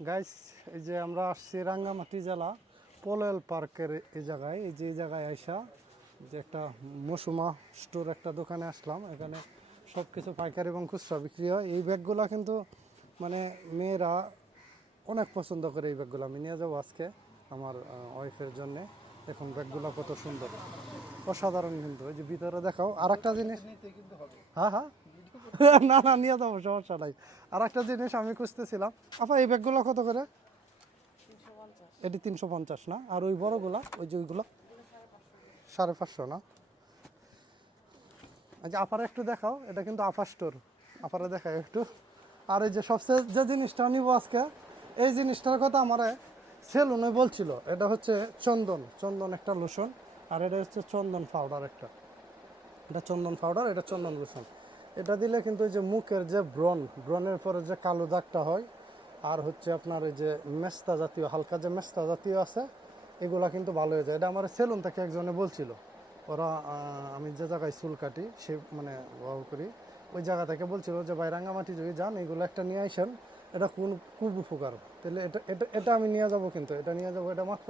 Guys এই যে আমরা আসছি রাঙ্গামাটি জেলা পলয়েল পার্কের এই জায়গায়। এই যে এই জায়গায় আইসা যে একটা মৌসুমা স্টোর একটা দোকানে আসলাম। এখানে সব কিছু পাইকারি এবং খুচরা বিক্রি হয়। এই ব্যাগগুলো কিন্তু মানে মেয়েরা অনেক পছন্দ করে এই ব্যাগগুলো। আমি নিয়ে যাব আজকে আমার ওয়াইফের জন্যে। এখন ব্যাগগুলো কত সুন্দর। অসাধারণ কিন্তু। ওই যে ভিতরে দেখাও। আর একটা জিনিস হ্যাঁ হ্যাঁ। না না, নিয়ে যাব, সমস্যা নাই। আর একটা জিনিস আমি খুঁজতেছিলাম। আপা এই ব্যাগগুলো কত করে? এটি তিনশো পঞ্চাশ, না? আর ওই বড়গুলা, ওই যে ওইগুলো? সাড়ে পাঁচশো, না? আচ্ছা আপারে একটু দেখাও। এটা কিন্তু আপার স্টোর। আপারে দেখাও একটু। আর এই যে সবচেয়ে যে জিনিসটা নিব আজকে, এই জিনিসটার কথা আমার সেলুনে বলছিল। এটা হচ্ছে চন্দন চন্দন একটা লোশন। আর এটা হচ্ছে চন্দন পাউডার একটা। এটা চন্দন পাউডার, এটা চন্দন লোশন। এটা দিলে কিন্তু এই যে মুখের যে ব্রণ, ব্রণের পরে যে কালো দাগটা হয়, আর হচ্ছে আপনার এই যে মেস্তা জাতীয়, হালকা যে মেস্তা জাতীয় আছে, এগুলা কিন্তু ভালো হয়ে যায়। এটা আমার সেলুন থেকে একজনে বলছিল। ওরা আমি যে জায়গায় চুল কাটি, সে মানে ব্যবহার করি, ওই জায়গা থেকে বলছিল যে, ভাই রাঙ্গামাটি যদি যান, এগুলো একটা নিয়ে আসেন এটা কোন, খুব উপকার। তাহলে এটা এটা এটা আমি নিয়ে যাব কিন্তু, এটা নিয়ে যাব, এটা মাত্র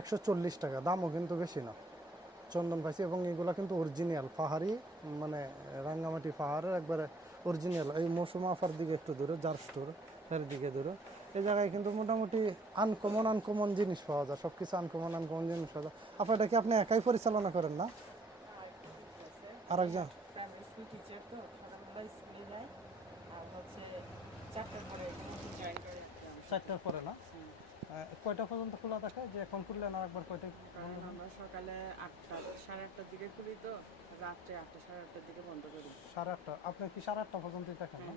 একশো চল্লিশ টাকা, দামও কিন্তু বেশি না। চন্দন পাইছি এবং এগুলো কিন্তু অরিজিনাল পাহাড়ি মানে রাঙ্গামাটি পাহাড়ের একবারে অরিজিনাল এই মৌসুম আফার দিকে একটু দূরে জার স্টোর এর দিকে দূরে। এই জায়গায় কিন্তু মোটামুটি আনকমন আনকমন জিনিস পাওয়া যায়। সব কিছু আনকমন আনকমন জিনিস পাওয়া যায়। আপনার এটা কি আপনি একাই পরিচালনা করেন না? আর একজন চারটার পরে না? কয়টা পর্যন্ত খোলা থাকে? যে এখন খুললেন আর একবার কয়টা সকালে আটটা সাড়ে আটটার দিকে খুলি তো রাত্রে আটটা সাড়ে আটটার দিকে বন্ধ করি। সাড়ে আটটা? আপনি কি সাড়ে আটটা পর্যন্তই থাকেন? না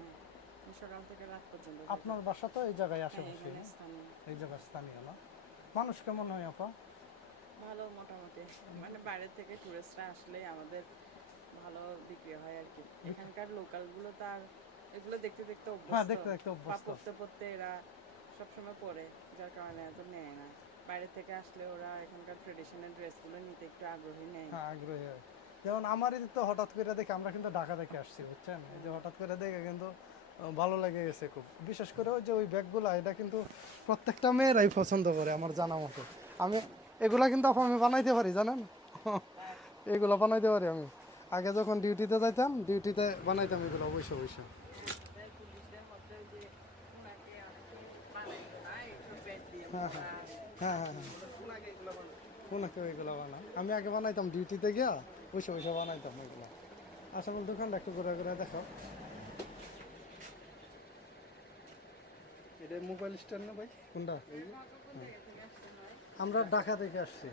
হ্যাঁ সকাল থেকে রাত পর্যন্ত আপনার বাসা তো এই জায়গায় হ্যাঁ, আশেপাশে স্থানীয়। এই জায়গায় স্থানীয় না? মানুষ কেমন হয় আপা? ভালো মোটামুটি। মানে বাইরে থেকে টুরিস্টরা আসলে আমাদের ভালো বিক্রি হয় আর কি। এখানকার লোকালগুলো তো আর এগুলো দেখতে দেখতে অভ্যস্ত হ্যাঁ অভ্যস্ত। দেখতে দেখতে বা অভ্যস্ত। পড়তে পড়তে এরা সবসময় পরে যার কারণে এত নেয় না। বাইরে থেকে আসলে ওরা এখানকার ট্রেডিশনাল ড্রেসগুলো নিতে একটু আগ্রহী নেয়। হ্যাঁ আগ্রহী হয়। যেমন আমারই তো হঠাৎ করে দেখে আমরা কিন্তু ঢাকা থেকে আসছি বুঝছেন? এই যে হঠাৎ করে দেখে কিন্তু ভালো লেগে গেছে খুব। বিশেষ করে ওই যে ওই ব্যাগগুলা এটা কিন্তু প্রত্যেকটা মেয়েরাই পছন্দ করে আমার জানা মতো। আমি এগুলা কিন্তু আমি বানাইতে পারি জানেন? এগুলো বানাইতে পারি আমি। আগে যখন ডিউটিতে যাইতাম ডিউটিতে বানাইতাম এগুলো অবশ্যই অবশ্যই। হ্যাঁ হ্যাঁ হ্যাঁ হ্যাঁ কোন কেউ এগুলো বানান আমি আগে বানাইতাম ডিউটিতে গিয়া ওইসব ওইসব বানাইতাম এগুলো আসলে দোকানটা একটু ঘুরে ঘুরে দেখো। এটা মোবাইল স্ট্যান্ড না ভাই? কোনটা? আমরা ঢাকা থেকে আসছি।